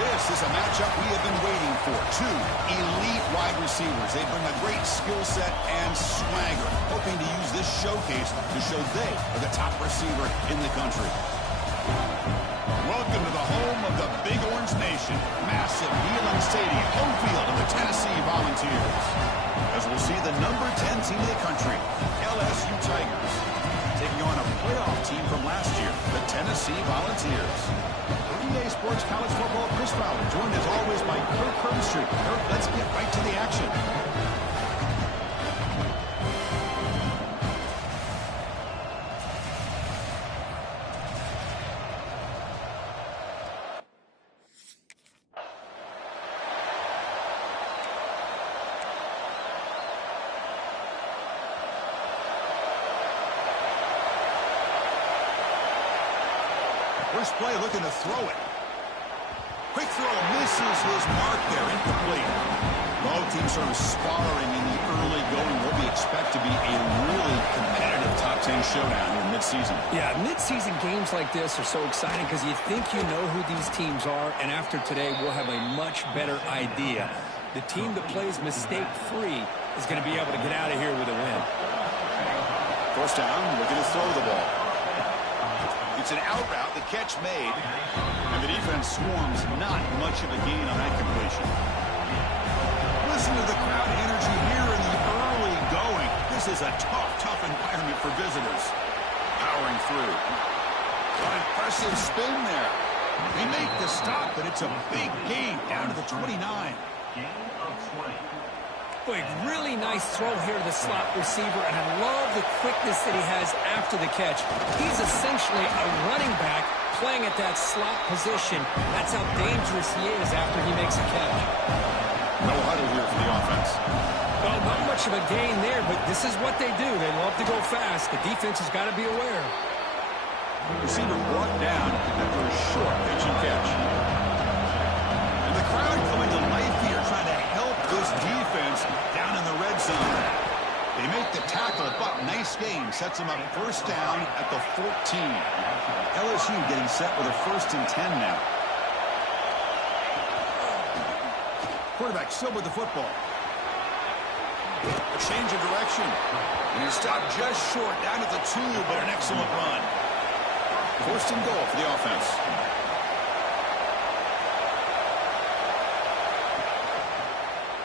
This is a matchup we have been waiting for. Two elite wide receivers. They bring a great skill set and swagger, hoping to use this showcase to show they are the top receiver in the country. Welcome to the home of the Big Orange Nation. Massive Neyland Stadium, home field of the Tennessee Volunteers. As we'll see the number 10 team in the country, LSU Tigers, taking on a playoff team from last year, the Tennessee Volunteers. EA Sports College Football, Chris Fowler, joined as always by Kirk Herbstreit. Kirk, let's get right to the action. First play looking to throw it. Quick throw misses his mark there, incomplete. Both teams sort of sparring in the early going. What we expect to be a really competitive top 10 showdown in mid-season. Yeah, mid-season games like this are so exciting because you think you know who these teams are, and after today we'll have a much better idea. The team that plays mistake-free is going to be able to get out of here with a win. First down, looking to throw the ball. It's an out route, the catch made, and the defense swarms. Not much of a gain on that completion. Listen to the crowd energy here in the early going. This is a tough environment for visitors. Powering through. An impressive spin there. They make the stop, but it's a big gain down to the 29. Gain of 20. Boy, really nice throw here to the slot receiver, and I love the quickness that he has after the catch. He's essentially a running back playing at that slot position. That's how dangerous he is after he makes a catch. No huddle here for the offense. Well, not much of a gain there, but this is what they do. They love to go fast. The defense has got to be aware. Receiver brought down after a short pitch and catch. And the crowd coming to life here, trying to help this defense down in the red zone. They make the tackle, but nice game. Sets them up first down at the 14. LSU getting set with a 1st and 10 now. Quarterback still with the football. A change of direction. And he stopped just short, down at the 2, but an excellent run. 1st and goal for the offense.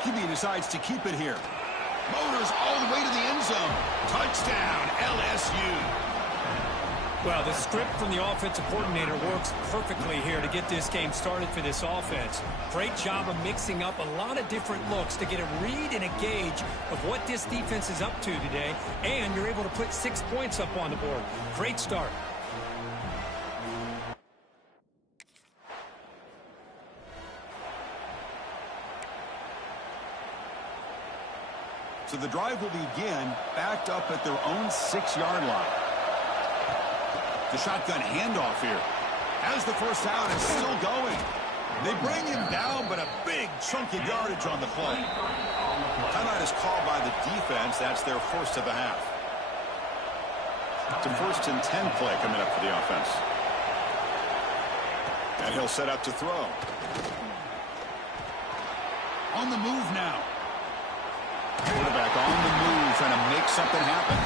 QB decides to keep it here. Motors all the way to the end zone. Touchdown, LSU. Well, the script from the offensive coordinator works perfectly here to get this game started for this offense. Great job of mixing up a lot of different looks to get a read and a gauge of what this defense is up to today, and you're able to put 6 points up on the board. Great start. So the drive will begin backed up at their own 6-yard line. The shotgun handoff here. As the first down is still going. They bring him down, but a big chunk of yardage on the play. Timeout is called by the defense. That's their first of the half. It's a 1st and 10 play coming up for the offense. And he'll set up to throw. On the move now. Quarterback on the move, trying to make something happen.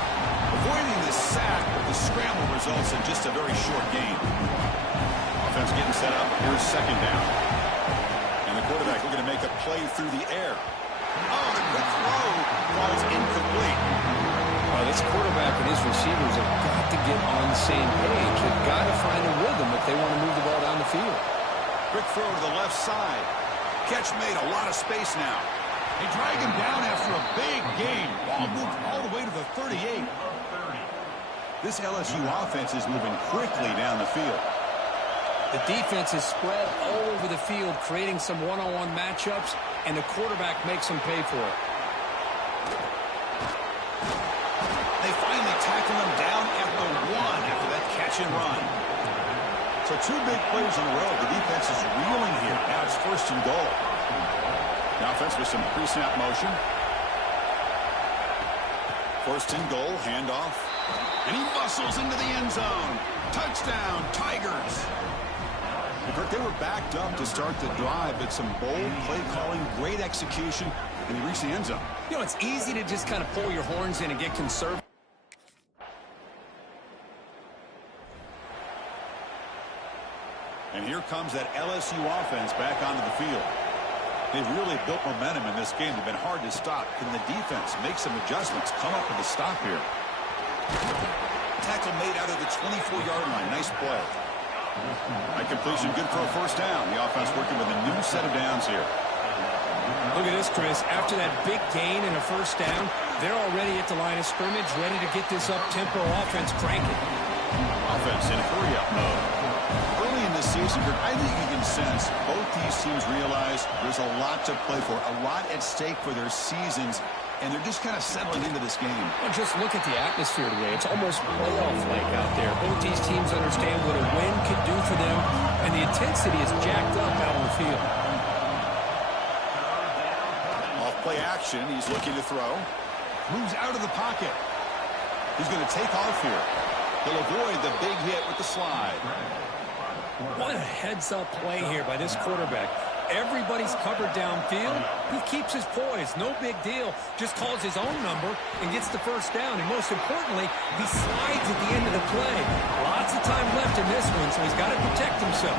Avoiding the sack, but the scramble results in just a very short gain. Offense getting set up. Here's 2nd down. And the Quarterback looking to make a play through the air. Oh, the quick throw falls incomplete. This quarterback and his receivers have got to get on the same page. They've got to find a rhythm if they want to move the ball down the field. Quick throw to the left side. Catch made, a lot of space now. They drag him down after a big gain. Ball moved all the way to the 38. This LSU offense is moving quickly down the field. The defense is spread all over the field, creating some one-on-one matchups, and the quarterback makes them pay for it. They finally tackle him down at the 1 after that catch and run. So 2 big plays in a row. The defense is reeling here. Now it's 1st and goal. The offense with some pre-snap motion. 1st and goal, handoff. And he muscles into the end zone. Touchdown, Tigers. They were backed up to start the drive, but some bold play calling, great execution, and he reached the end zone. You know, it's easy to just kind of pull your horns in and get conservative. And here comes that LSU offense back onto the field. They've really built momentum in this game. They've been hard to stop. Can the defense make some adjustments? Come up with a stop here. Tackle made out of the 24-yard line. Nice play. High completion, good for a 1st down. The offense working with a new set of downs here. Look at this, Chris. After that big gain and a 1st down, they're already at the line of scrimmage, ready to get this up-tempo offense cranking. Offense in hurry-up mode. Early in this season, I think you can sense both these teams realize there's a lot to play for, a lot at stake for their seasons, and they're just kind of settling into this game. Well, just look at the atmosphere today. It's almost playoff-like out there. Both these teams understand what a win could do for them, and the intensity is jacked up out on the field. Off-play action. He's looking to throw. Moves out of the pocket. He's going to take off here. He'll avoid the big hit with the slide. What a heads-up play here by this quarterback. Everybody's covered downfield. He keeps his poise. No big deal. Just calls his own number and gets the 1st down. And most importantly, he slides at the end of the play. Lots of time left in this one, so he's got to protect himself.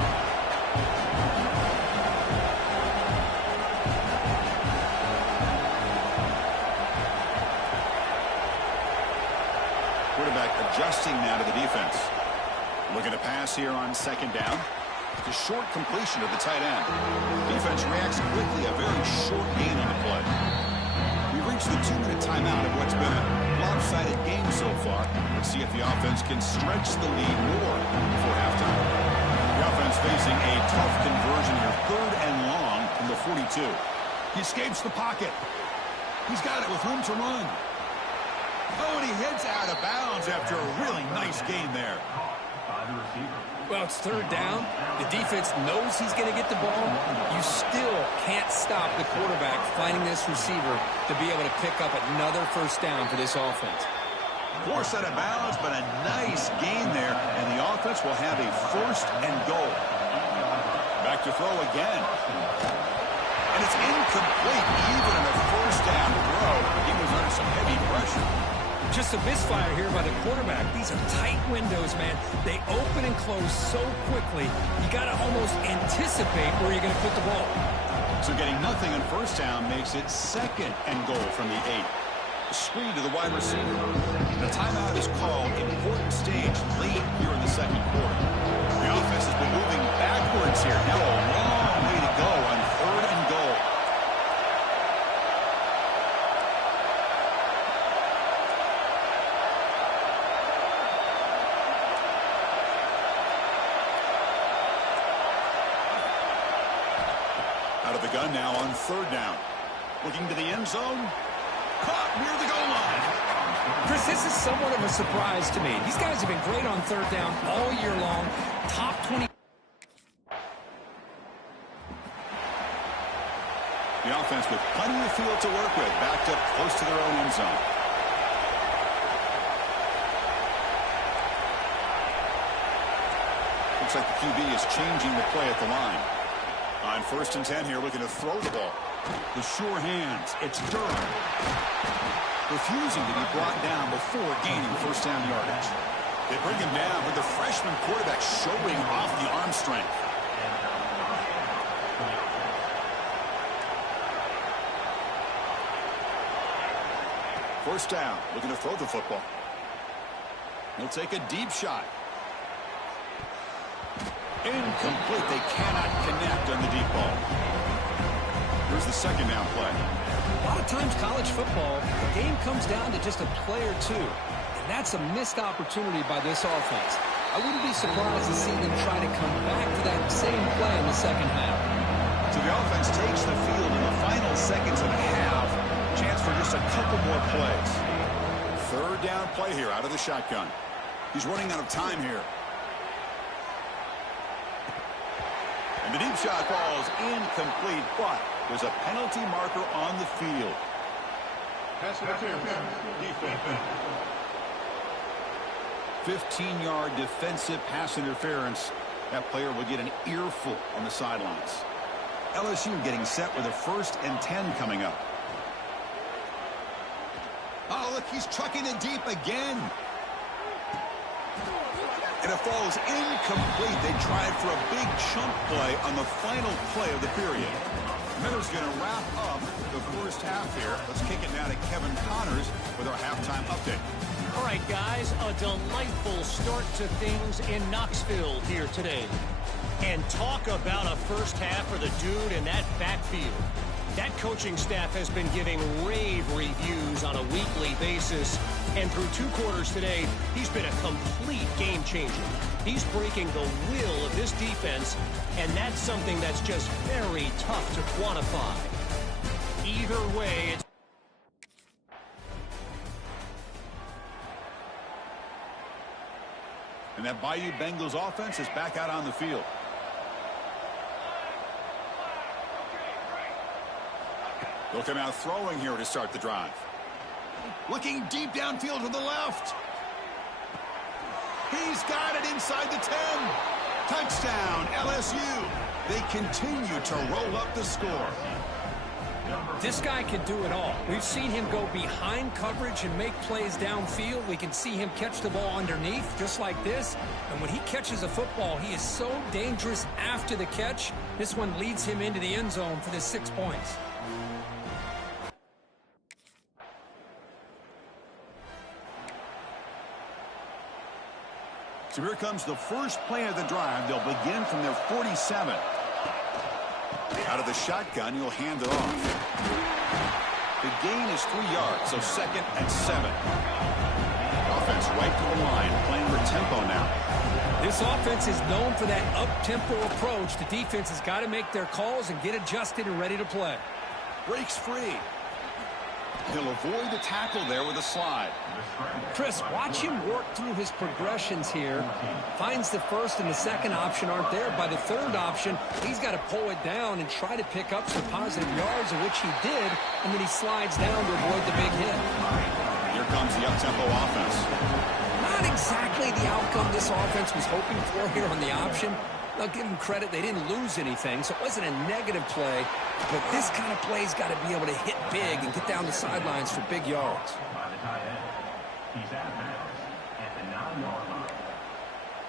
Quarterback adjusting now to the defense. Looking to pass here on 2nd down. The short completion of the tight end. Defense reacts quickly, a very short gain on the play. We've reached the 2-minute timeout of what's been a lopsided game so far. Let's see if the offense can stretch the lead more before halftime. The offense facing a tough conversion here, 3rd and long from the 42. He escapes the pocket. He's got it with room to run. Oh, and he heads out of bounds after a really nice gain there. Well, it's 3rd down. The defense knows he's going to get the ball. You still can't stop the quarterback finding this receiver to be able to pick up another 1st down for this offense. Forced out of bounds, but a nice gain there, and the offense will have a 1st and goal. Back to throw again. And it's incomplete, even in a 1st down throw. He was under some heavy pressure. Just a misfire here by the quarterback. These are tight windows, man. They open and close so quickly, you got to almost anticipate where you're going to put the ball. So getting nothing on 1st down makes it 2nd and goal from the 8. A screen to the wide receiver. The timeout is called. Important stage late here in the 2nd quarter. The offense has been moving backwards here. Now a long way to go on 3rd and goal. Out of the gun now on 3rd down. Looking to the end zone. Caught near the goal line. Chris, this is somewhat of a surprise to me. These guys have been great on 3rd down all year long. Top 20. The offense with plenty of field to work with. Backed up close to their own end zone. Looks like the QB is changing the play at the line. On 1st and 10 here, looking to throw the ball. The sure hands. It's Durham. Refusing to be brought down before gaining 1st down yardage. They bring him down with the freshman quarterback showing off the arm strength. First down, looking to throw the football. He'll take a deep shot. Incomplete. They cannot connect on the deep ball. Here's the second down play. A lot of times college football, the game comes down to just a play or two. And that's a missed opportunity by this offense. I wouldn't be surprised to see them try to come back to that same play in the second half. So the offense takes the field in the final seconds of the half. Chance for just a couple more plays. Third down play here out of the shotgun. He's running out of time here. And the deep shot falls incomplete, but there's a penalty marker on the field. Pass interference. Defense. 15-yard defensive pass interference. That player will get an earful on the sidelines. LSU getting set with a 1st and 10 coming up. Oh, look, he's trucking it deep again. And it falls incomplete. They tried for a big chunk play on the final play of the period. Miller's going to wrap up the first half here. Let's kick it now to Kevin Connors with our halftime update. All right, guys, a delightful start to things in Knoxville here today. And talk about a first half for the dude in that backfield. That coaching staff has been giving rave reviews on a weekly basis. And through 2 quarters today, he's been a complete game changer. He's breaking the will of this defense, and that's something that's just very tough to quantify. Either way, it's... And that Bayou Bengals offense is back out on the field. They'll come out throwing here to start the drive. Looking deep downfield to the left. He's got it inside the 10. Touchdown, LSU. They continue to roll up the score. This guy can do it all. We've seen him go behind coverage and make plays downfield. We can see him catch the ball underneath, just like this. And when he catches a football, he is so dangerous after the catch. This one leads him into the end zone for the 6 points. So here comes the first play of the drive. They'll begin from their 47. Out of the shotgun, he'll hand it off. The gain is 3 yards, so 2nd and 7. Offense right to the line, playing for tempo now. This offense is known for that up-tempo approach. The defense has got to make their calls and get adjusted and ready to play. Breaks free. He'll avoid the tackle there with a slide. Chris, watch him work through his progressions here. Finds the first and the second option aren't there. By the third option, he's got to pull it down and try to pick up some positive yards, of which he did, and then he slides down to avoid the big hit. Here comes the up-tempo offense. Not exactly the outcome this offense was hoping for here on the option. I'll give them credit, they didn't lose anything, so it wasn't a negative play. But this kind of play's got to be able to hit big and get down the sidelines for big yards. He's out of bounds at the 9-yard line.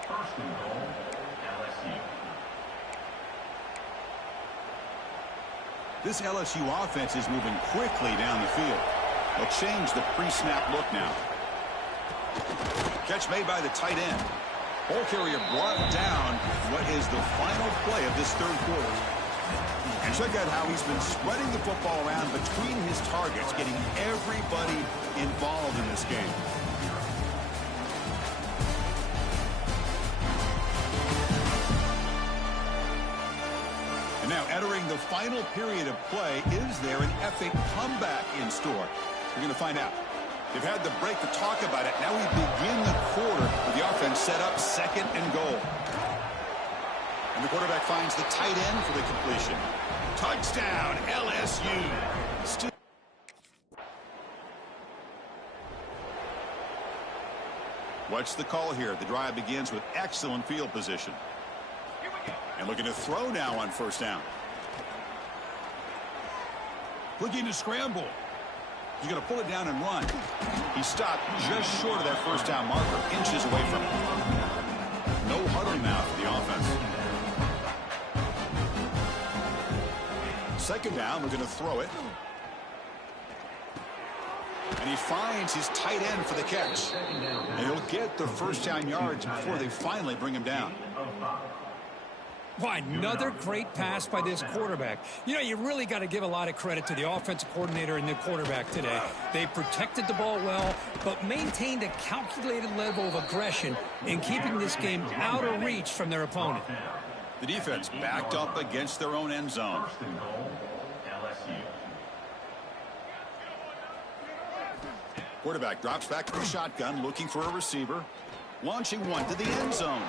1st and goal, LSU. This LSU offense is moving quickly down the field. They'll change the pre-snap look now. Catch made by the tight end. Ball carrier brought down what is the final play of this 3rd quarter. And check out how he's been spreading the football around between his targets, getting everybody involved in this game. And now entering the final period of play, is there an epic comeback in store? We're going to find out. They've had the break to talk about it. Now we begin the quarter with the offense set up 2nd and goal. And the quarterback finds the tight end for the completion. Touchdown, LSU. What's the call here? The drive begins with excellent field position. And looking to throw now on 1st down. Looking to scramble. He's going to pull it down and run. He stopped just short of that 1st down marker, inches away from it. No huddle now for the offense. 2nd down, we're going to throw it. And he finds his tight end for the catch. And he'll get the first down yards before they finally bring him down. Why, another great pass by this quarterback. You know, you really got to give a lot of credit to the offensive coordinator and the quarterback today. They protected the ball well, but maintained a calculated level of aggression in keeping this game out of reach from their opponent. The defense backed up against their own end zone. First and goal, LSU. Quarterback drops back to the shotgun, looking for a receiver. Launching one to the end zone.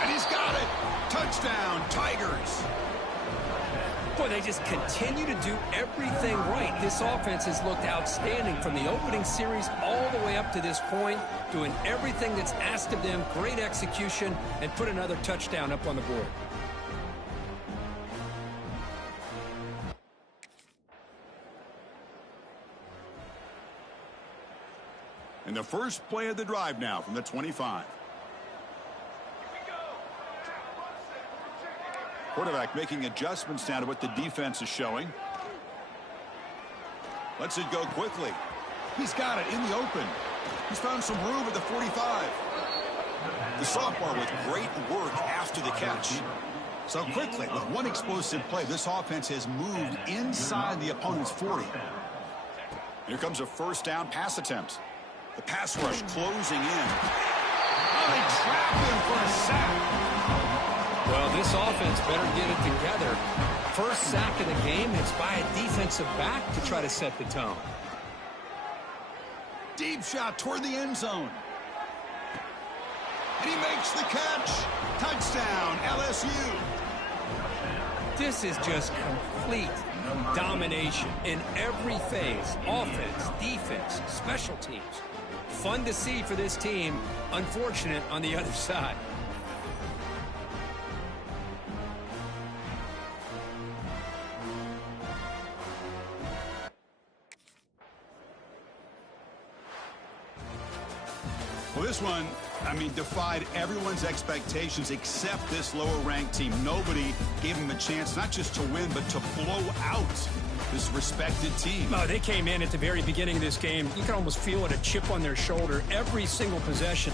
And he's got it. Touchdown, Tigers. Boy, they just continue to do everything right. This offense has looked outstanding from the opening series all the way up to this point, doing everything that's asked of them, great execution, and put another touchdown up on the board. And the first play of the drive now from the 25. Quarterback making adjustments now to what the defense is showing. Lets it go quickly. He's got it in the open. He's found some room at the 45. The sophomore with great work after the catch. So quickly, with one explosive play, this offense has moved inside the opponent's 40. Here comes a first down pass attempt. The pass rush closing in. Oh, they trap him for a sack. Well, this offense better get it together. First sack of the game, it's by a defensive back to try to set the tone. Deep shot toward the end zone. And he makes the catch. Touchdown, LSU. This is just complete domination in every phase. Offense, defense, special teams. Fun to see for this team. Unfortunate on the other side. Well, this one, I mean, defied everyone's expectations except this lower-ranked team. Nobody gave them a chance not just to win, but to blow out this respected team. No, they came in at the very beginning of this game. You can almost feel it, a chip on their shoulder every single possession.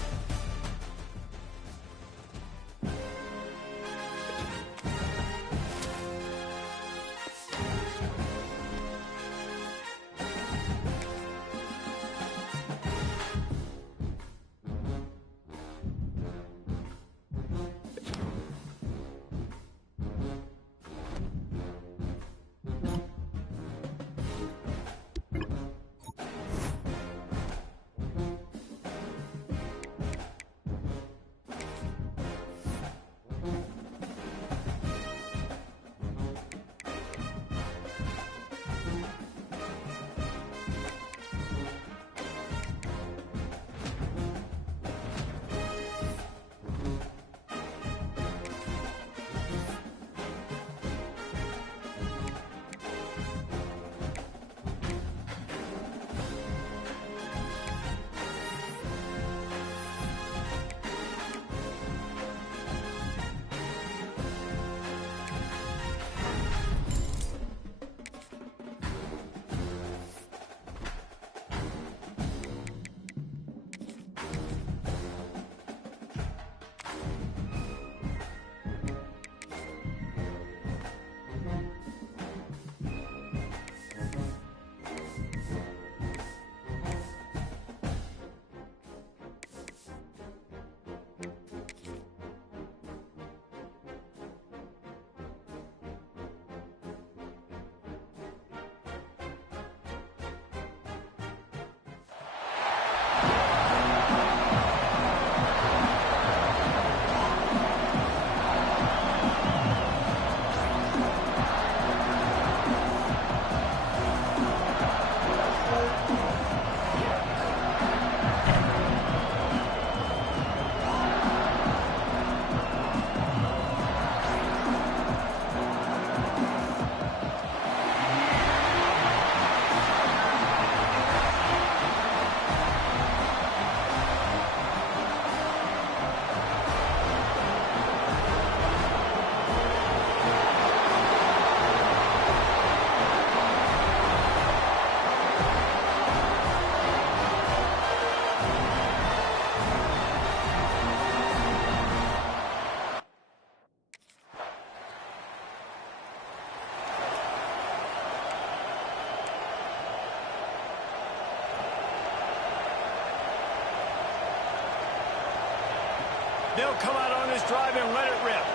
They'll come out on this drive and let it rip.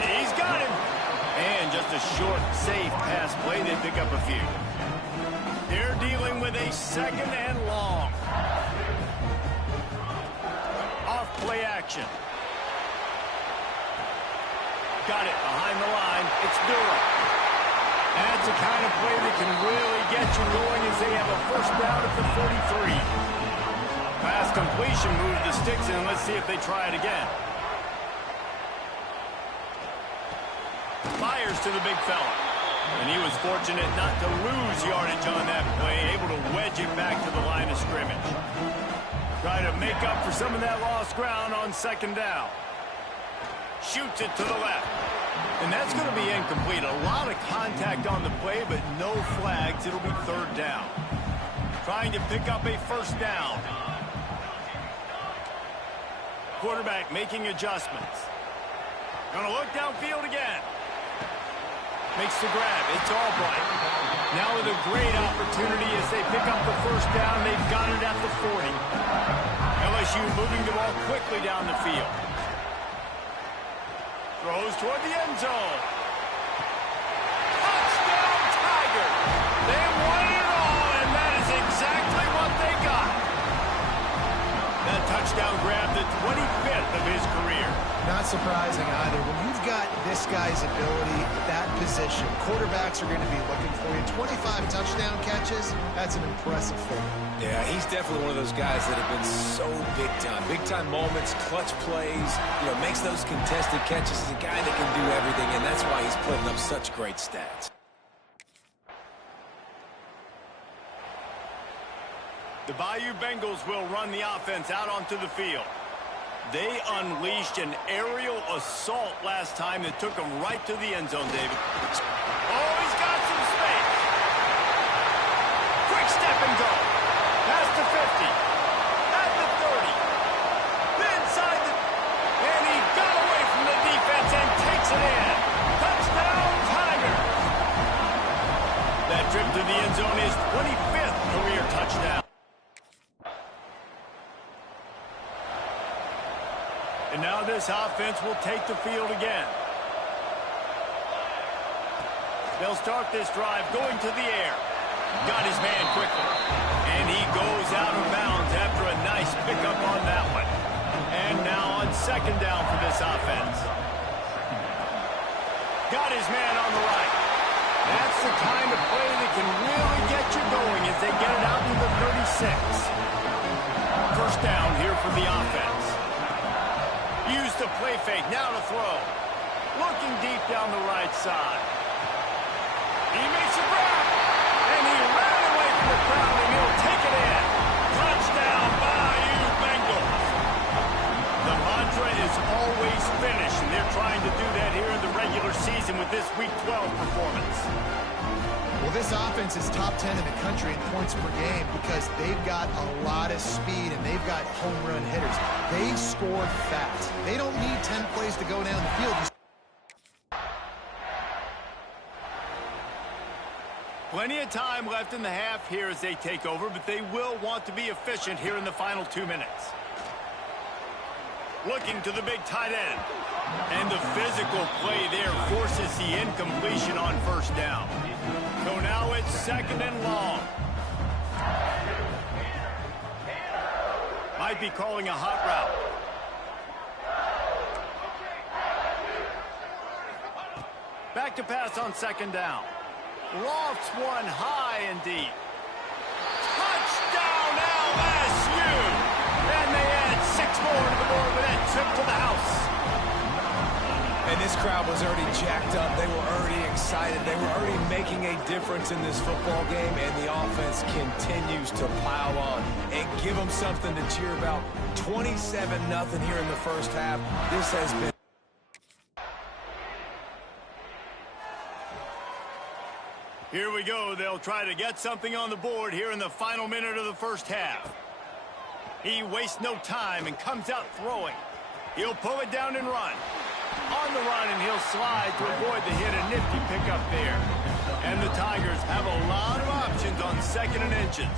He's got him. And just a short, safe pass play. They pick up a few. They're dealing with a second and long. Off play action. Got it behind the line. It's Durham. That's the kind of play that can really get you going as they have a first down at the 43. Pass completion moves the sticks in. Let's see if they try it again. Fires to the big fella. And he was fortunate not to lose yardage on that play, able to wedge it back to the line of scrimmage. Try to make up for some of that lost ground on second down. Shoots it to the left. And that's going to be incomplete. A lot of contact on the play, but no flags. It'll be third down. Trying to pick up a first down. Quarterback making adjustments. Going to look downfield again. Makes the grab. It's Albright. Now with a great opportunity as they pick up the first down. They've got it at the 40. LSU moving the ball quickly down the field. Throws toward the end zone. Touchdown, Tiger. They won it all, and that is exactly what they got. That touchdown grab, the 25th of his career. Not surprising either. When you've got this guy's ability at that position, quarterbacks are going to be looking for you. 25 touchdown catches, that's an impressive thing. Yeah, he's definitely one of those guys that have been so big time. Big time moments, clutch plays, makes those contested catches. He's a guy that can do everything, and that's why he's putting up such great stats. The Bayou Bengals will run the offense out onto the field. They unleashed an aerial assault last time that took them right to the end zone, David. Oh, he's got some space. Quick step and go. Past the 50. At the 30. Inside the... And he got away from the defense and takes it in. Touchdown, Tigers. That trip to the end zone is 25th career touchdown. And now this offense will take the field again. They'll start this drive going to the air. Got his man quickly. And he goes out of bounds after a nice pickup on that one. And now on second down for this offense. Got his man on the right. That's the kind of play that can really get you going as they get it out to the 36. First down here for the offense. Use the play fake, now to throw. Looking deep down the right side. He makes a grab, and he ran away from the crowd, and he'll take it in. Touchdown, Bayou Bengals. The mantra is always finish, and they're trying to do that here in the regular season with this Week 12 performance. Well, this offense is top 10 in the country in points per game because they've got a lot of speed and they've got home run hitters. They scored fast. They don't need 10 plays to go down the field. Plenty of time left in the half here as they take over, but they will want to be efficient here in the final 2 minutes. Looking to the big tight end. And the physical play there forces the incompletion on first down. So now it's second and long. Might be calling a hot route. Back to pass on second down. Lofts one high and deep. Touchdown LSU! And they add 6 more to the board with that trip to the house. And this crowd was already jacked up. They were already excited. They were already making a difference in this football game, and the offense continues to pile on and give them something to cheer about. 27-0 here in the first half. This has been... Here we go. They'll try to get something on the board here in the final minute of the first half. He wastes no time and comes out throwing. He'll pull it down and run. On the run, and he'll slide to avoid the hit. A nifty pickup there. And the Tigers have a lot of options on second and inches.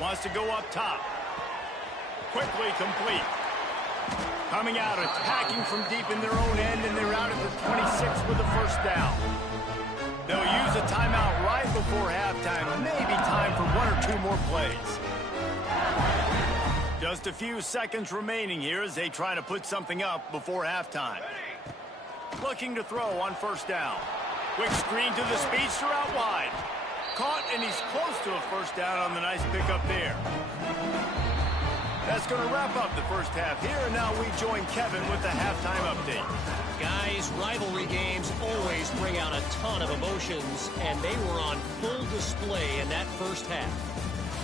Wants to go up top. Quickly complete. Coming out, attacking from deep in their own end, and they're out at the 26 with the first down. They'll use a timeout right before halftime. Maybe time for one or two more plays. Just a few seconds remaining here as they try to put something up before halftime. Looking to throw on first down. Quick screen to the speedster out wide. Caught, and he's close to a first down on the nice pickup there. That's going to wrap up the first half here, and now we join Kevin with the halftime update. Guys, rivalry games always bring out a ton of emotions, and they were on full display in that first half.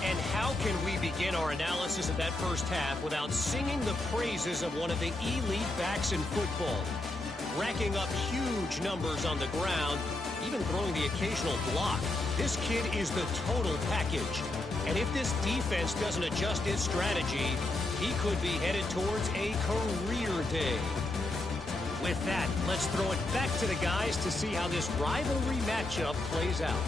And how can we begin our analysis of that first half without singing the praises of one of the elite backs in football? Racking up huge numbers on the ground, even throwing the occasional block. This kid is the total package. And if this defense doesn't adjust its strategy, he could be headed towards a career day. With that, let's throw it back to the guys to see how this rivalry matchup plays out.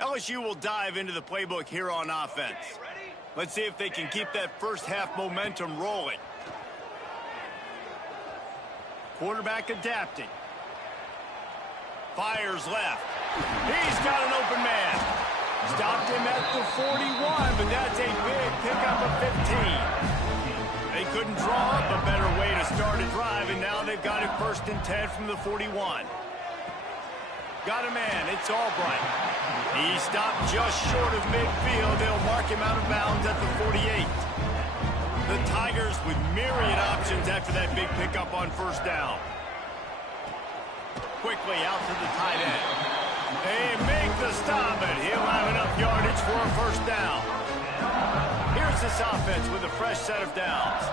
LSU will dive into the playbook here on offense. Let's see if they can keep that first half momentum rolling. Quarterback adapting. Fires left. He's got an open man. Stopped him at the 41, but that's a big pickup of 15. They couldn't draw up a better way to start a drive, and now they've got it 1st and 10 from the 41. Got a man. It's Albright. He stopped just short of midfield. They'll mark him out of bounds at the 48. The Tigers with myriad options after that big pickup on first down. Quickly out to the tight end. They make the stop, and he'll have enough yardage for a first down. Here's this offense with a fresh set of downs.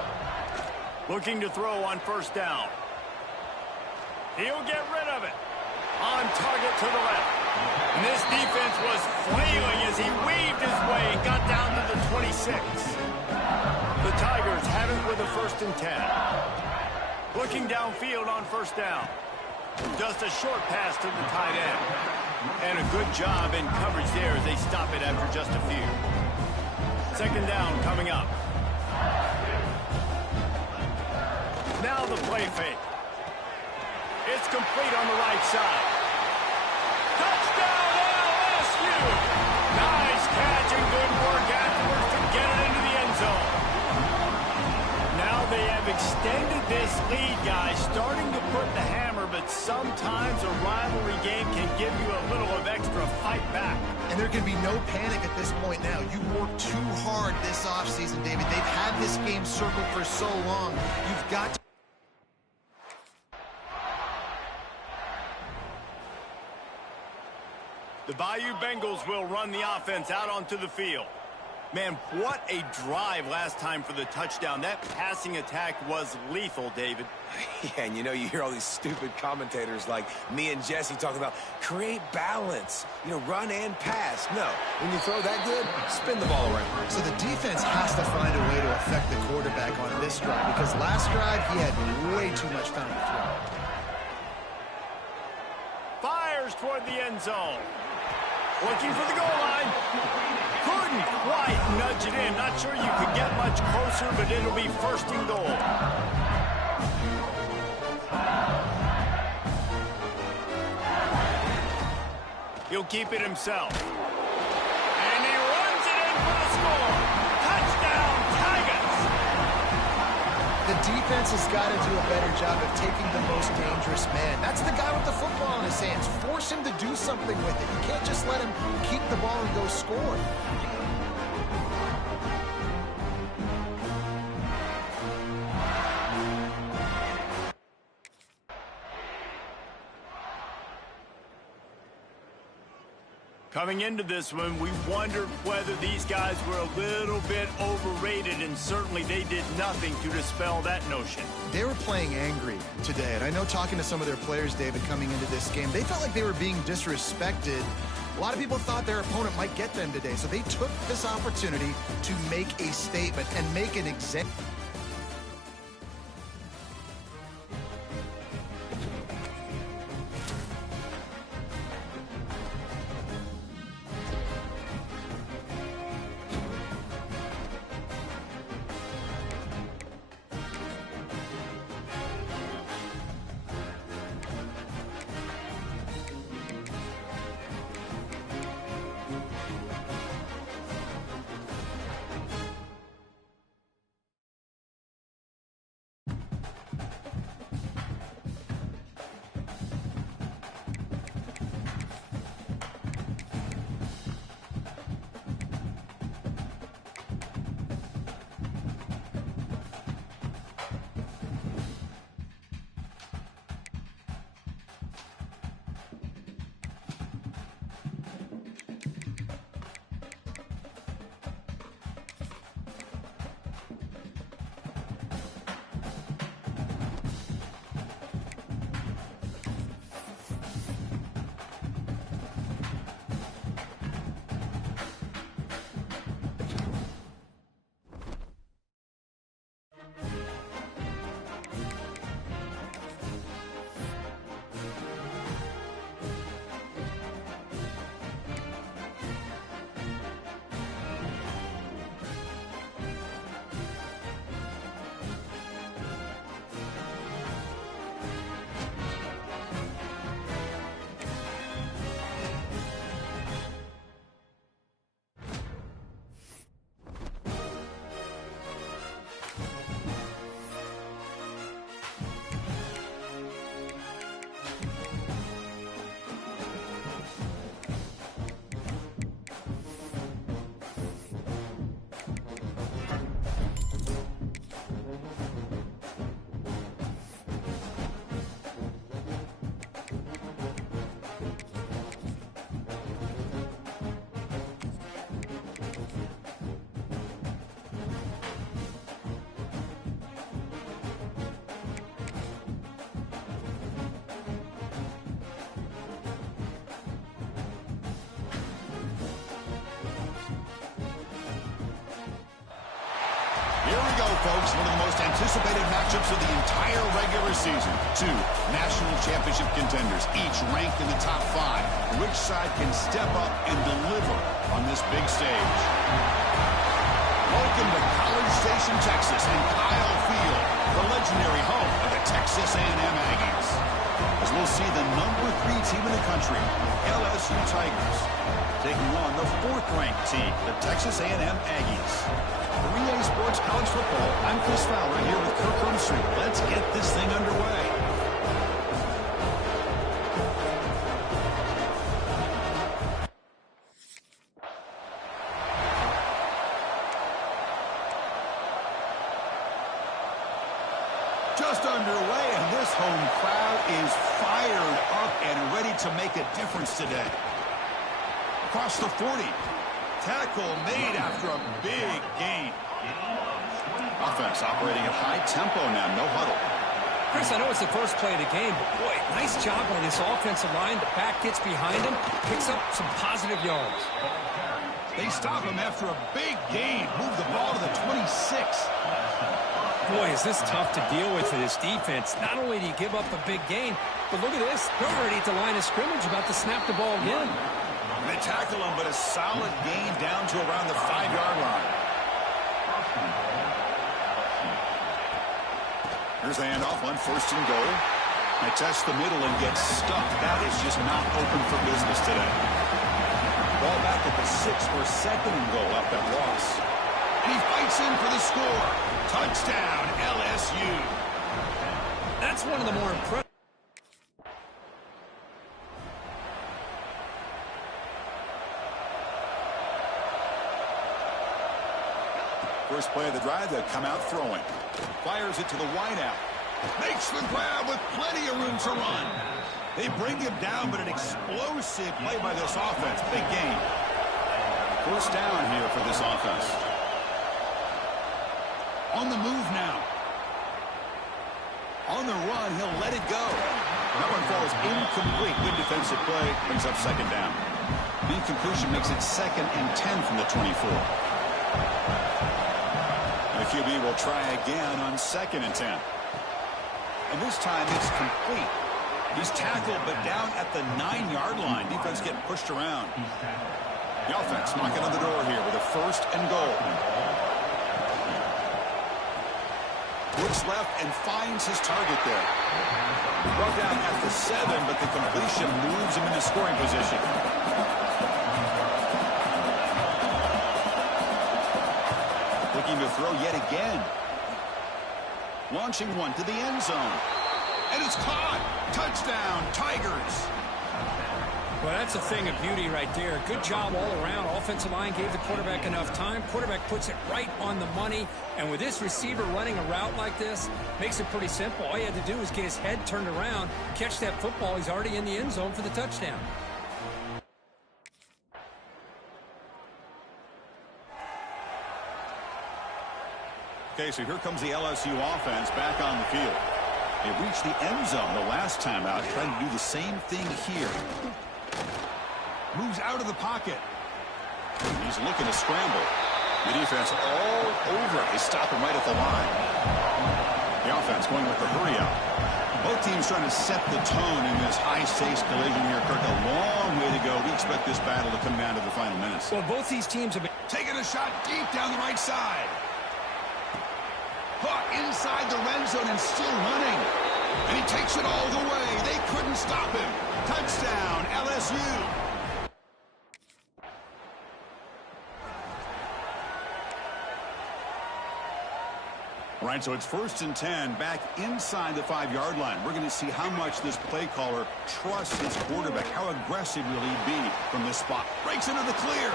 Looking to throw on first down. He'll get rid of it. On target to the left. And this defense was flailing as he weaved his way and got down to the 26. The Tigers have it with a 1st and 10. Looking downfield on first down. Just a short pass to the tight end. And a good job in coverage there as they stop it after just a few. 2nd down coming up. Now the play fake. It's complete on the right side. Touchdown LSU! Nice catch and good work afterwards to get it into the end zone. Now they have extended this lead, guys, starting to put the hammer, but sometimes a rivalry game can give you a little of extra fight back. And there can be no panic at this point now. You worked too hard this offseason, David. They've had this game circled for so long. You've got to... The Bayou Bengals will run the offense out onto the field. Man, what a drive last time for the touchdown. That passing attack was lethal, David. Yeah, and you know, you hear all these stupid commentators like me and Jesse talking about create balance, you know, run and pass. No, when you throw that good, spin the ball around. So the defense has to find a way to affect the quarterback on this drive, because last drive he had way too much time to throw. Fires toward the end zone. Looking for the goal line. Couldn't quite nudge it in. Not sure you could get much closer, but it'll be 1st and goal. He'll keep it himself. And he runs it in for the score. Touchdown, Tigers! The defense has got to do a better job of taking the most dangerous man. That's the guy with the football in his hands. Force him to do something with it. You can't just let him keep the ball and go score. Coming into this one, we wondered whether these guys were a little bit overrated, and certainly they did nothing to dispel that notion. They were playing angry today, and I know talking to some of their players, David, coming into this game, they felt like they were being disrespected. A lot of people thought their opponent might get them today, so they took this opportunity to make a statement and make an example. Here we go, folks. One of the most anticipated matchups of the entire regular season. Two national championship contenders, each ranked in the top 5. Which side can step up and deliver on this big stage? Welcome to College Station, Texas, and Kyle Field, the legendary home of the Texas A&M Aggies. As we'll see the number 3 team in the country, LSU Tigers, taking on the 4th-ranked team, the Texas A&M Aggies. For EA Sports College Football, I'm Chris Fowler here with Kirk Herbstreit. Let's get this thing underway. Just underway, and this home crowd is fired up and ready to make a difference today. Across the 40. Tackle made after a big gain. Offense operating at high tempo now, no huddle. Chris, I know it's the first play of the game, but boy, nice job by this offensive line. The back gets behind him, picks up some positive yards. They stop him after a big gain. Move the ball to the 26. Boy, is this tough to deal with for this defense. Not only do you give up a big gain, but look at this. They're already at the line of scrimmage, about to snap the ball again. They tackle him, but a solid gain down to around the 5-yard line. Here's the handoff on 1st and goal. They test the middle and get stuck. That is just not open for business today. Ball back at the 6 or 2nd and goal up that loss. And he fights in for the score. Touchdown, LSU. That's one of the more impressive. First play of the drive, they'll come out throwing. Fires it to the wideout. Makes the grab with plenty of room to run. They bring him down, but an explosive play by this offense. Big gain. First down here for this offense. On the move now. On the run, he'll let it go. That one falls incomplete. Good defensive play. Brings up 2nd down. The incompletion makes it 2nd and 10 from the 24. The QB will try again on 2nd and 10. And this time it's complete. He's tackled, but down at the 9-yard line. Defense getting pushed around. The offense knocking on the door here with a 1st and goal. Looks left and finds his target there. Brought down at the 7, but the completion moves him into scoring position. Looking to throw yet again. Launching one to the end zone. And it's caught. Touchdown, Tigers. Well, that's a thing of beauty right there. Good job all around. Offensive line gave the quarterback enough time. Quarterback puts it right on the money. And with this receiver running a route like this, makes it pretty simple. All you had to do is get his head turned around, catch that football. He's already in the end zone for the touchdown. Okay, so here comes the LSU offense back on the field. They reached the end zone the last time out, trying to do the same thing here. Moves out of the pocket. He's looking to scramble. The defense all over. They stop him right at the line. The offense going with the hurry up. Both teams trying to set the tone in this high-stakes collision here, Kirk. A long way to go. We expect this battle to come down to the final minutes. Well, both these teams have been taking a shot deep down the right side. Caught inside the red zone and still running. And he takes it all the way. They couldn't stop him. Touchdown, LSU. All right, so it's 1st and 10 back inside the 5-yard line. We're going to see how much this play caller trusts his quarterback. How aggressive will he be from this spot? Breaks into the clear.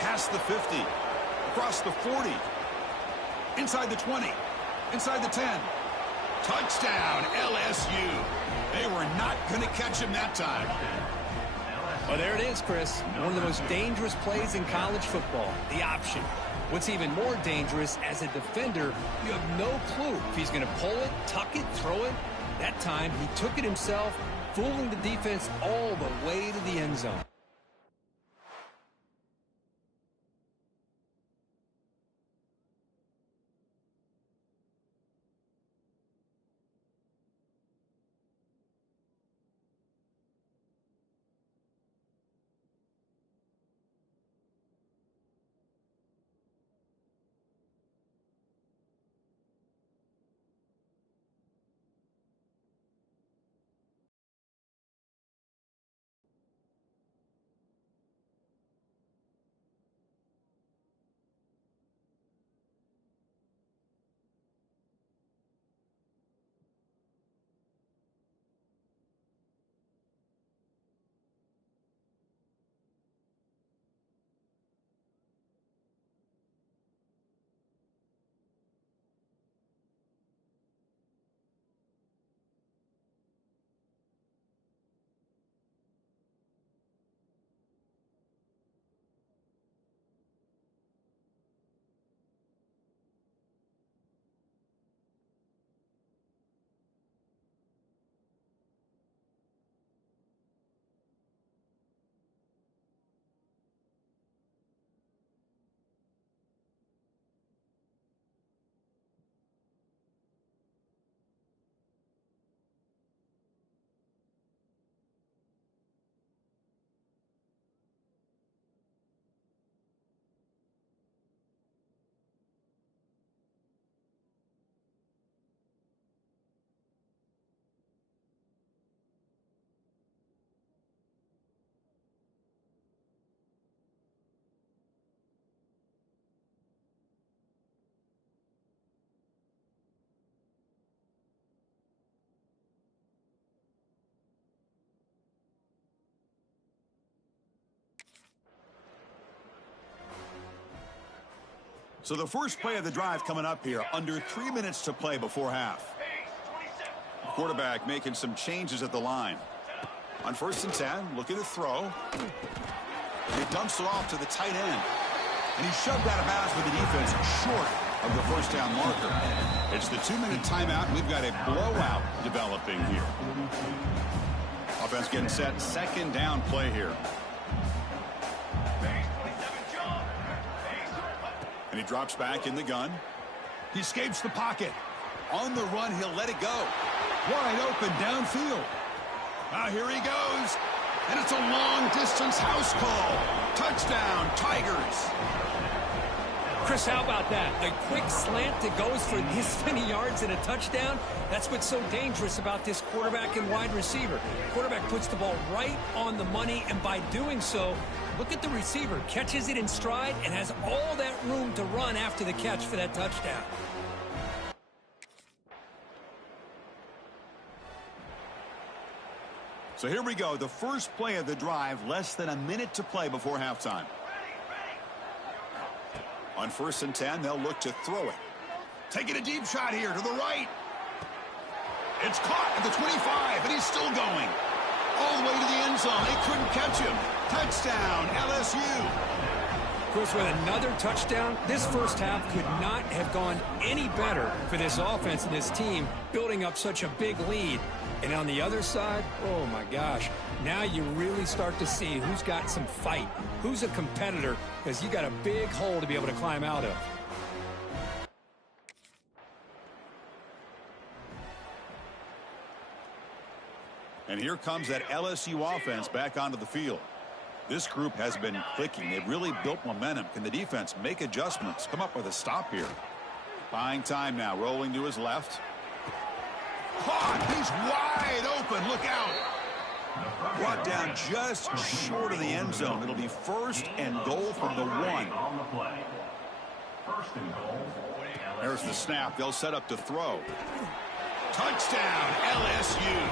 Past the 50. Across the 40. Inside the 20. Inside the 10. Touchdown, LSU. They were not going to catch him that time. Well, there it is, Chris. One of the most dangerous plays in college football. The option. What's even more dangerous, as a defender, you have no clue if he's going to pull it, tuck it, throw it. That time, he took it himself, fooling the defense all the way to the end zone. So the first play of the drive coming up here, under 3 minutes to play before half. Quarterback making some changes at the line. On 1st and 10, looking to throw. He dumps it off to the tight end. And he shoved out of bounds with the defense short of the first down marker. It's the 2-minute timeout. We've got a blowout developing here. Offense getting set. 2nd down play here. And he drops back in the gun. He escapes the pocket. On the run, he'll let it go. Wide open downfield. Here he goes. And it's a long-distance house call. Touchdown, Tigers. Chris, how about that? A quick slant that goes for this many yards and a touchdown. That's what's so dangerous about this quarterback and wide receiver. Quarterback puts the ball right on the money, and by doing so, look at the receiver. Catches it in stride and has all that room to run after the catch for that touchdown. So here we go. The first play of the drive, less than a minute to play before halftime. On 1st and 10, they'll look to throw it. Taking a deep shot here to the right. It's caught at the 25, and he's still going. All the way to the end zone. They couldn't catch him. Touchdown, LSU. Chris, with another touchdown, this first half could not have gone any better for this offense and this team, building up such a big lead. And on the other side, oh my gosh, now you really start to see who's got some fight, who's a competitor, because you got a big hole to be able to climb out of. And here comes that LSU offense back onto the field. This group has been clicking. They've really built momentum. Can the defense make adjustments? Come up with a stop here. Buying time now, rolling to his left. Caught. He's wide open. Look out. Brought down just short of the end zone. It'll be 1st and goal from the 1. There's the snap. They'll set up to throw. Touchdown, LSU.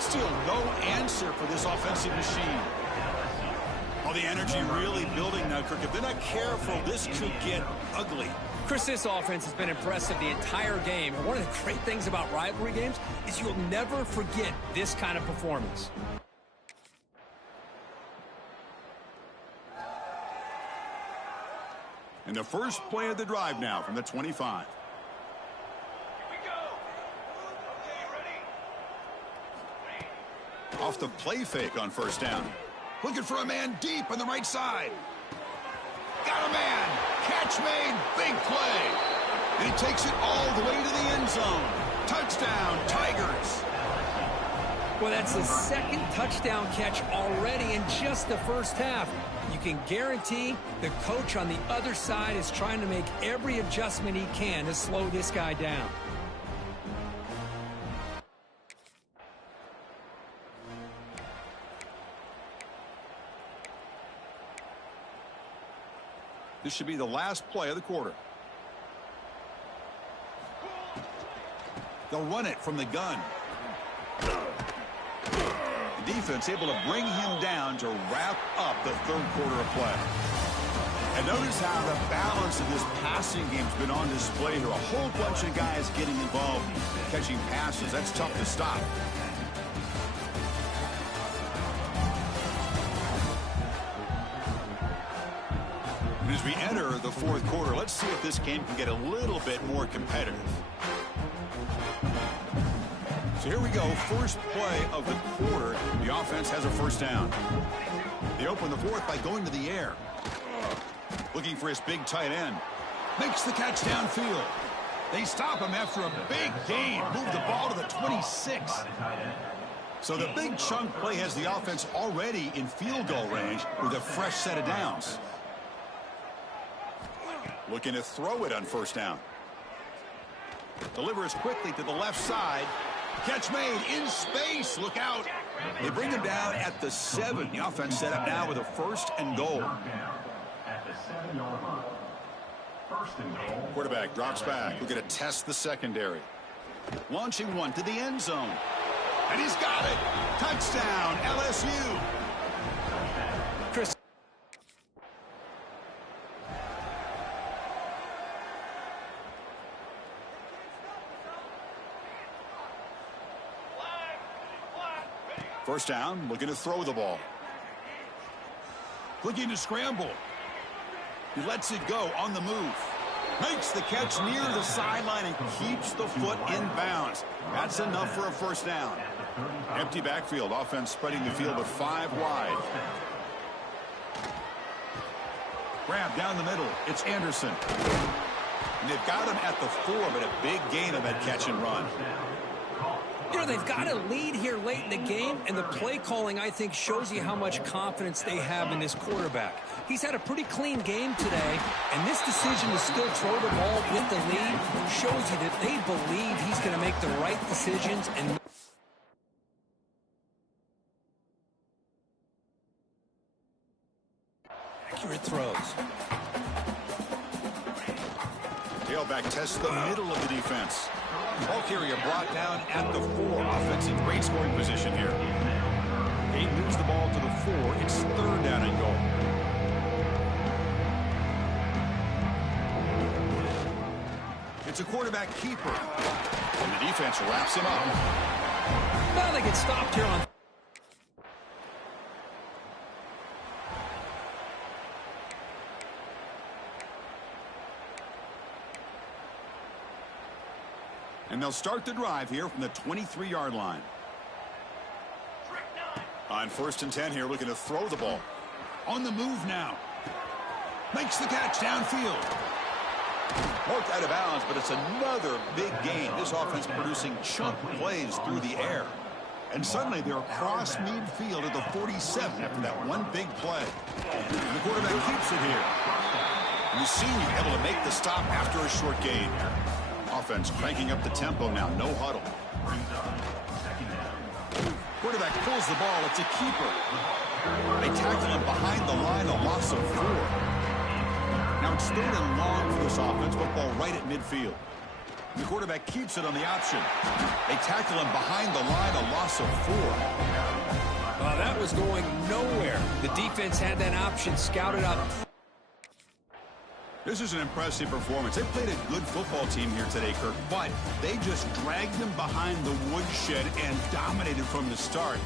Still no answer for this offensive machine. Oh, the energy really building now, Kirk. If they're not careful, this could get ugly. Chris, this offense has been impressive the entire game. And one of the great things about rivalry games is you'll never forget this kind of performance. And the first play of the drive now from the 25. Off the play fake on 1st down. Looking for a man deep on the right side. Got a man. Catch made. Big play. And he takes it all the way to the end zone. Touchdown, Tigers. Well, that's his 2nd touchdown catch already in just the first half. You can guarantee the coach on the other side is trying to make every adjustment he can to slow this guy down. This should be the last play of the quarter. They'll run it from the gun. The defense able to bring him down to wrap up the 3rd quarter of play. And notice how the balance of this passing game's been on display here. A whole bunch of guys getting involved, catching passes. That's tough to stop. As we enter the 4th quarter, let's see if this game can get a little bit more competitive. So here we go, first play of the quarter. The offense has a 1st down. They open the 4th by going to the air. Looking for his big tight end. Makes the catch downfield. They stop him after a big gain. Move the ball to the 26. So the big chunk play has the offense already in field goal range with a fresh set of downs. Looking to throw it on 1st down. Delivers quickly to the left side. Catch made in space. Look out. They bring him down at the 7. The offense set up now with a 1st and goal. Quarterback drops back. We're going to test the secondary. Launching one to the end zone. And he's got it. Touchdown, LSU. Chris. First down, looking to throw the ball. Looking to scramble. He lets it go on the move. Makes the catch near the sideline and keeps the foot in bounds. That's enough for a first down. Empty backfield. Offense spreading the field with 5 wide. Grab down the middle. It's Anderson. And they've got him at the 4, but a big gain on that catch and run. You know, they've got a lead here late in the game, and the play calling, I think, shows you how much confidence they have in this quarterback. He's had a pretty clean game today, and this decision to still throw the ball with the lead shows you that they believe he's going to make the right decisions and accurate throws. Tailback tests the middle of the defense. Ball carrier brought down at the 4. Offense in great scoring position here. He moves the ball to the 4. It's 3rd down and goal. It's a quarterback keeper. And the defense wraps him up. Well, they get stopped here on. And they'll start the drive here from the 23-yard line. On 1st and 10 here, looking to throw the ball. On the move now. Makes the catch downfield. Worked out of bounds, but it's another big gain. This offense producing chunk plays through the air. And suddenly they're across midfield at the 47 after that one big play. And the quarterback keeps it here. And the senior able to make the stop after a short gain. Offense cranking up the tempo now. No huddle. Quarterback pulls the ball. It's a keeper. They tackle him behind the line. A loss of 4. Now it's 3rd and long for this offense. Football right at midfield. The quarterback keeps it on the option. They tackle him behind the line. A loss of 4. Well, that was going nowhere. The defense had that option scouted up. This is an impressive performance. They played a good football team here today, Kirk, but they just dragged them behind the woodshed and dominated from the start.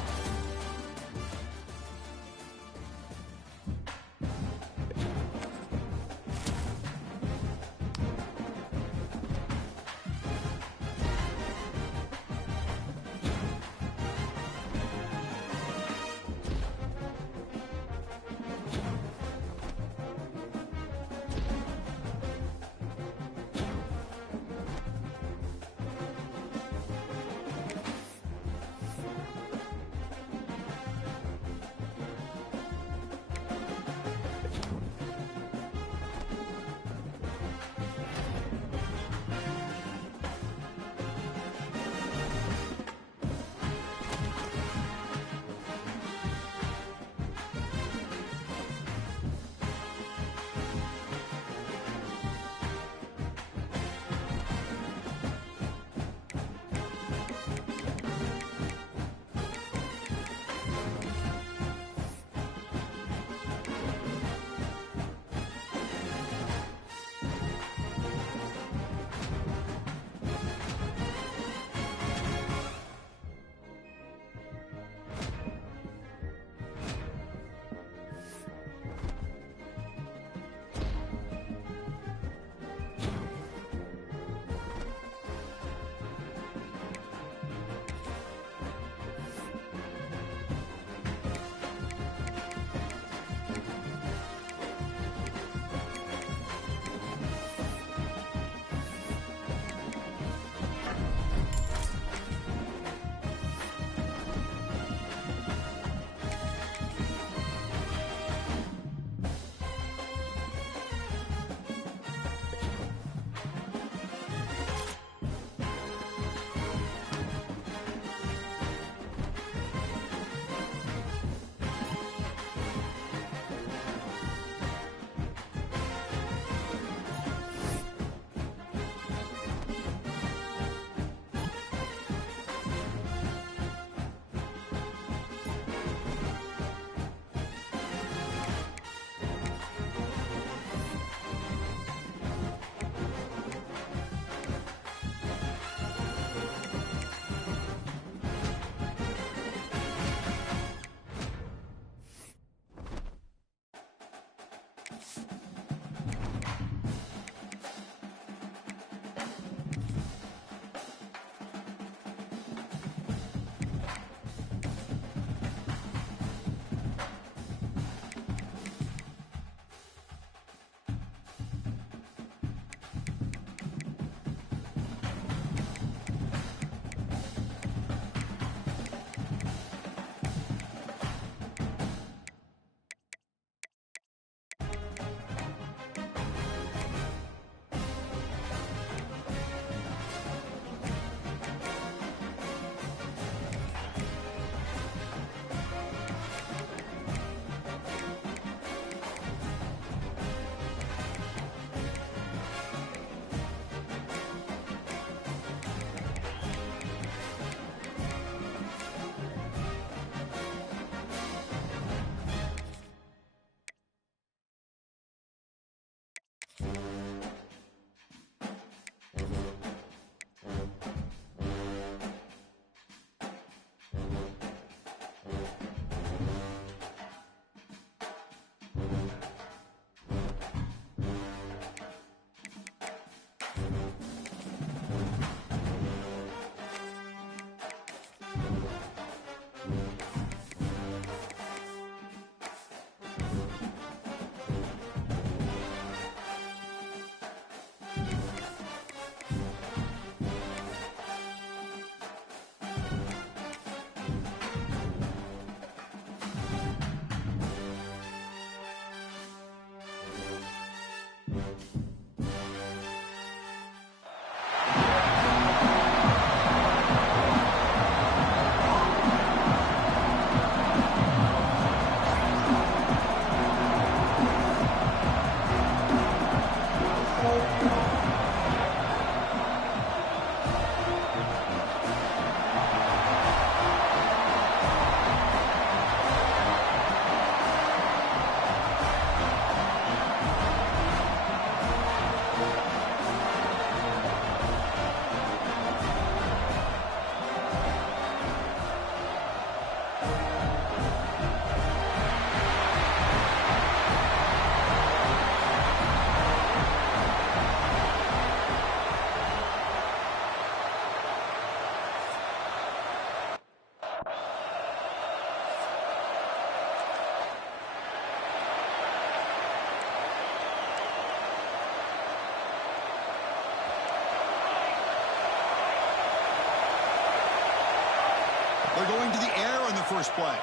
They're going to the air on the first play.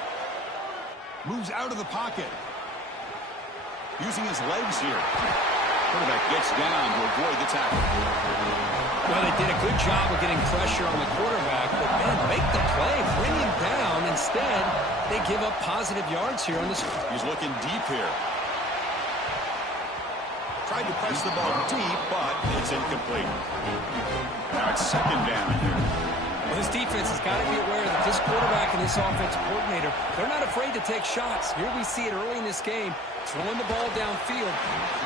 Moves out of the pocket. Using his legs here. Quarterback gets down to avoid the tackle. Well, they did a good job of getting pressure on the quarterback, but, man, make the play, bring him down. Instead, they give up positive yards here on this. He's looking deep here. Tried to press the ball deep, but it's incomplete. Now it's second down here. Well, this defense has got to be aware that this quarterback and this offensive coordinator, they're not afraid to take shots. Here we see it early in this game, throwing the ball downfield.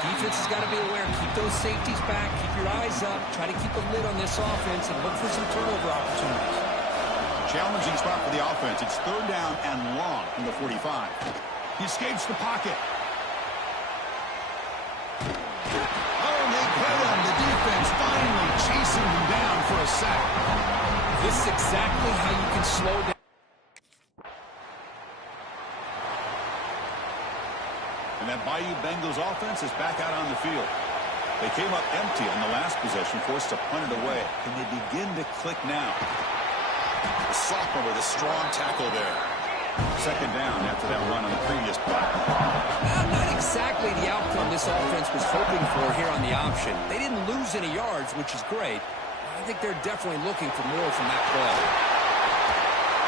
Defense has got to be aware. Keep those safeties back. Keep your eyes up. Try to keep a lid on this offense and look for some turnover opportunities. Challenging spot for the offense. It's third down and long from the 45. He escapes the pocket. Oh, they get him. The defense finally chasing him down for a sack. This is exactly how you can slow down. And that Bayou Bengals offense is back out on the field. They came up empty on the last possession, forced to punt it away. Can they begin to click now? The sophomore with a strong tackle there. Second down after that run on the previous play. Not exactly the outcome this offense was hoping for here on the option. They didn't lose any yards, which is great. I think they're definitely looking for more from that play.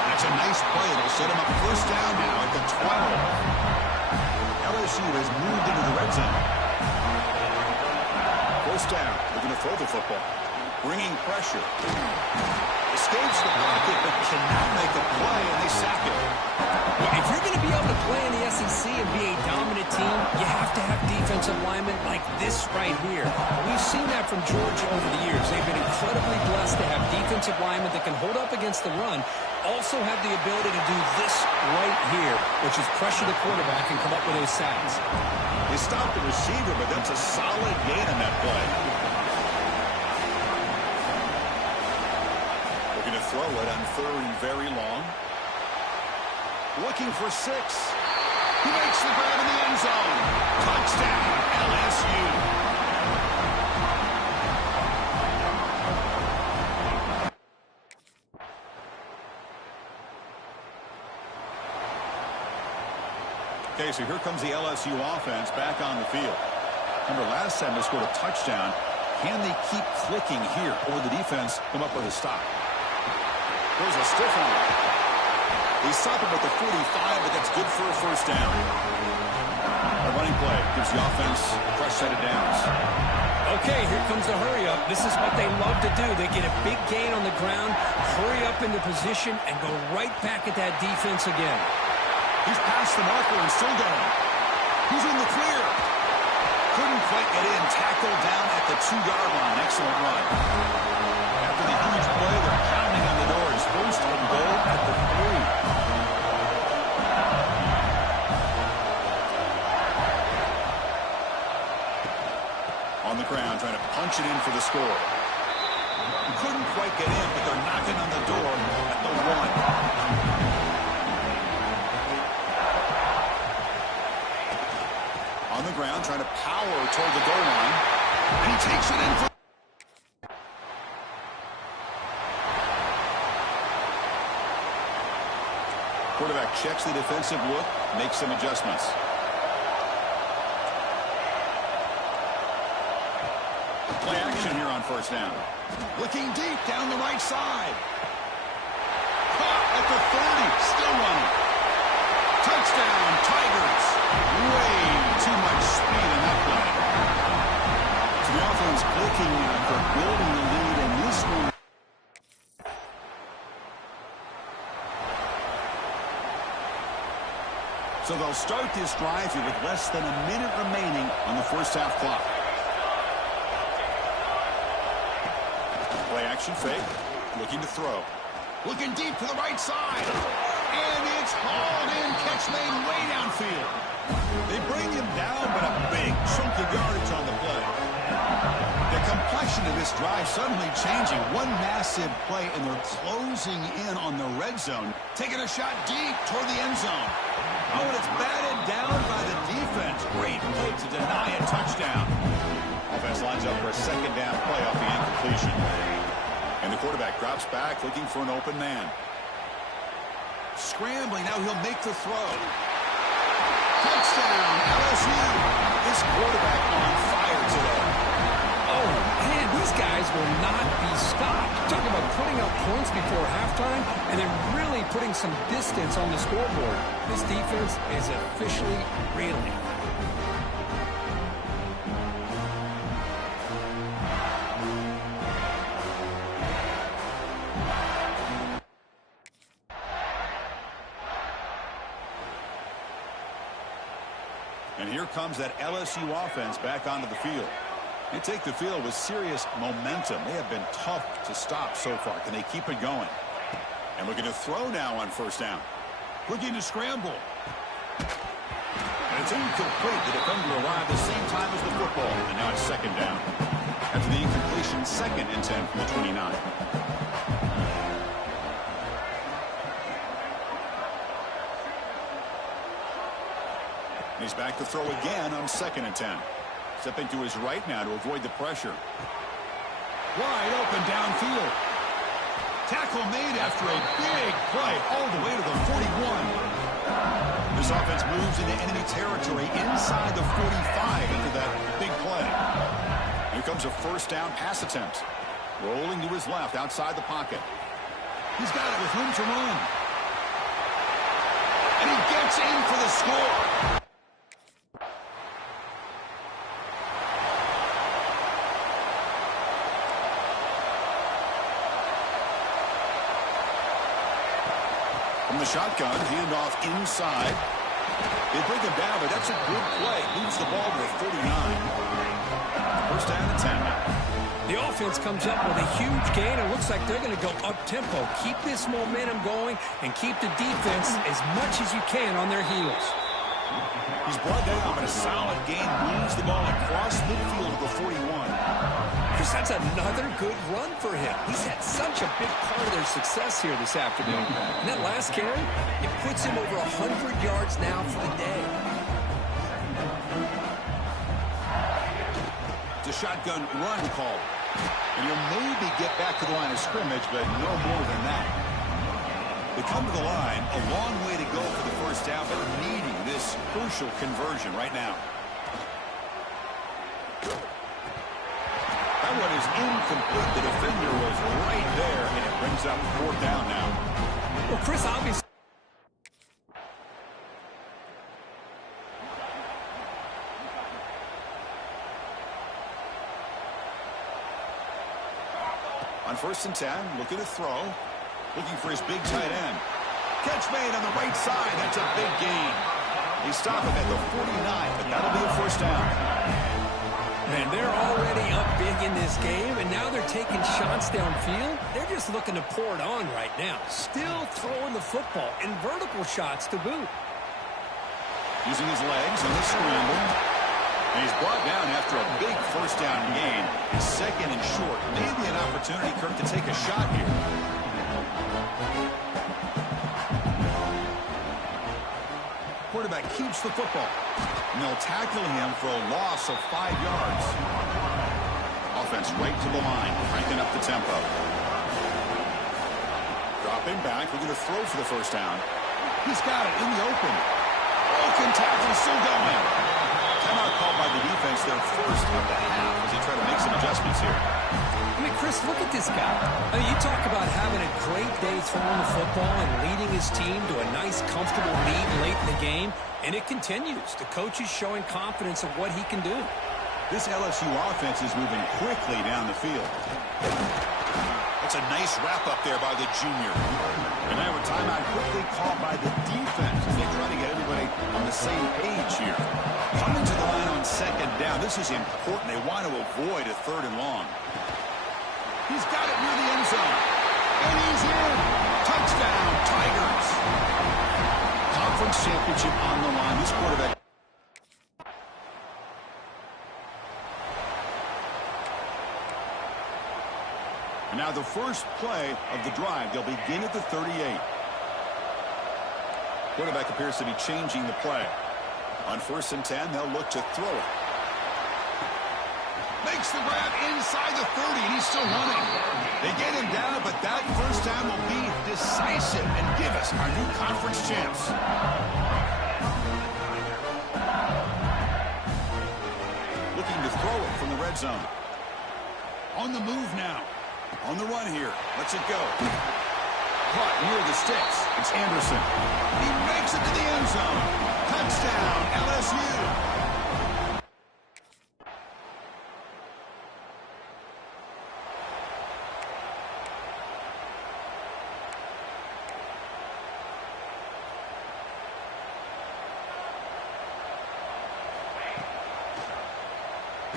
That's a nice play. It'll set him up first down now at the 12. LSU has moved into the red zone. First down. They're going to throw the football. Bringing pressure. Escapes the pocket, but cannot make a play, and they sack it. Well, if you're going to be able to play in the SEC and be a dominant team, you have to have defensive linemen like this right here. We've seen that from Georgia over the years. They've been incredibly blessed to have defensive linemen that can hold up against the run, also have the ability to do this right here, which is pressure the quarterback and come up with those sacks. They stopped the receiver, but that's a solid gain on that play. Looking to throw it on third and very long. Looking for 6. He makes the grab in the end zone. Touchdown, LSU. Okay, so here comes the LSU offense back on the field. Remember, last time they scored a touchdown. Can they keep clicking here, or the defense come up with a stop? There's a stiff one. They stop him at the 45, but that's good for a first down. A running play gives the offense a fresh set of downs. Okay, here comes the hurry up. This is what they love to do. They get a big gain on the ground, hurry up into position, and go right back at that defense again. He's past the marker and still going. He's in the clear. Couldn't quite get in. Tackled down at the 2-yard line. Excellent run. After the huge play, they're pounding on the door. He's first and goal at the 3. On the ground, trying to punch it in for the score. Couldn't quite get in, but they're knocking on the door at the 1. On the ground, trying to power toward the goal line. And he takes it in for... Quarterback checks the defensive look, makes some adjustments. Play action here on first down. Looking deep down the right side. Caught at the 30, still running. Touchdown, Tigers. Way too much speed in that play. So the offense clicking now for building the lead in this one. So they'll start this drive here with less than a minute remaining on the first half clock. Play action fake. Looking to throw. Looking deep to the right side. And it's hauled in. Catch made way downfield. They bring him down, but a big chunk of yardage on the play. The complexion of this drive suddenly changing. One massive play, and they're closing in on the red zone. Taking a shot deep toward the end zone. Oh, and it's batted down by the defense. Great play to deny a touchdown. Offense lines up for a second down play off the incompletion. And the quarterback drops back looking for an open man. Scrambling, now he'll make the throw. Touchdown, LSU. This quarterback on fire today. Oh, man, these guys will not be stopped. Talk about putting up points before halftime and then really putting some distance on the scoreboard. This defense is officially reeling. And here comes that LSU offense back onto the field. They take the field with serious momentum. They have been tough to stop so far. Can they keep it going? And we're going to throw now on first down. Looking to scramble. And it's incomplete. The defender arrived the same time as the football. And now it's second down. After the incompletion, 2nd and 10 from the 29. He's back to throw again on 2nd and 10. Stepping to his right now to avoid the pressure. Wide open downfield. Tackle made after a big play all the way to the 41. This offense moves into enemy territory inside the 45 after that big play. Here comes a first down pass attempt. Rolling to his left outside the pocket. He's got it with room to run. And he gets in for the score. From the shotgun, handoff inside. They bring him down, but that's a good play. Moves the ball to the 49. First down and 10 now. The offense comes up with a huge gain. It looks like they're going to go up-tempo. Keep this momentum going and keep the defense as much as you can on their heels. He's brought down, but a solid gain. Moves the ball across midfield to the 41. Chris, that's another good run for him. He's had such a big part of their success here this afternoon. And that last carry, it puts him over 100 yards now for the day. It's a shotgun run call. And he'll maybe get back to the line of scrimmage, but no more than that. They come to the line, a long way to go for the first down, but needing this crucial conversion right now. That one is incomplete. The defender was right there, and it brings up 4th down now. Well, Chris, obviously. On 1st and 10, looking to throw. Looking for his big tight end. Catch made on the right side. That's a big gain. They stop him at the 49, but that'll be a first down. Man, they're already up big in this game, and now they're taking shots downfield. They're just looking to pour it on right now. Still throwing the football, and vertical shots to boot. Using his legs on the scramble. And he's brought down after a big first down gain. 2nd and short. Maybe an opportunity, Kirk, to take a shot here. Quarterback keeps the football. And they'll tackle him for a loss of 5 yards. Offense right to the line, cranking up the tempo. Dropping back, looking to throw for the first down. He's got it in the open. Broken tackle, still going. Timeout called by the defense, their first of the half, as they try to make some adjustments here. I mean, Chris, look at this guy. I mean, you talk about having a great day throwing the football and leading his team to a nice, comfortable lead late in the game, and it continues. The coach is showing confidence of what he can do. This LSU offense is moving quickly down the field. That's a nice wrap-up there by the junior. And now a timeout quickly called by the defense as they try to get everybody on the same page here. Coming to the line on 2nd down. This is important. They want to avoid a 3rd and long. He's got it near the end zone. And he's in. Touchdown, Tigers. Conference championship on the line. This quarterback. And now the first play of the drive. They'll begin at the 38. Quarterback appears to be changing the play. On 1st and 10, they'll look to throw it. Makes the grab inside the 30, and he's still running. They get him down, but that first down will be decisive and give us our new conference champs. Looking to throw it from the red zone. On the move now. On the run here. Lets it go. Caught near the sticks. It's Anderson. He makes it to the end zone. Touchdown, LSU.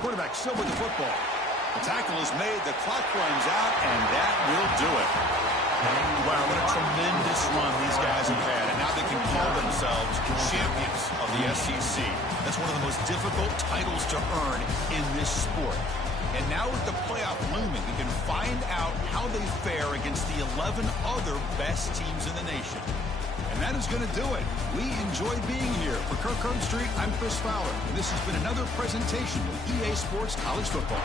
Quarterback still with the football. The tackle is made, the clock runs out, and that will do it. Wow, what a tremendous run these guys have had, and now they can call themselves champions of the SEC. That's one of the most difficult titles to earn in this sport. And now with the playoff looming, we can find out how they fare against the 11 other best teams in the nation. And that is going to do it. We enjoyed being here. For Kirk Street, I'm Chris Fowler. And this has been another presentation of EA Sports College Football.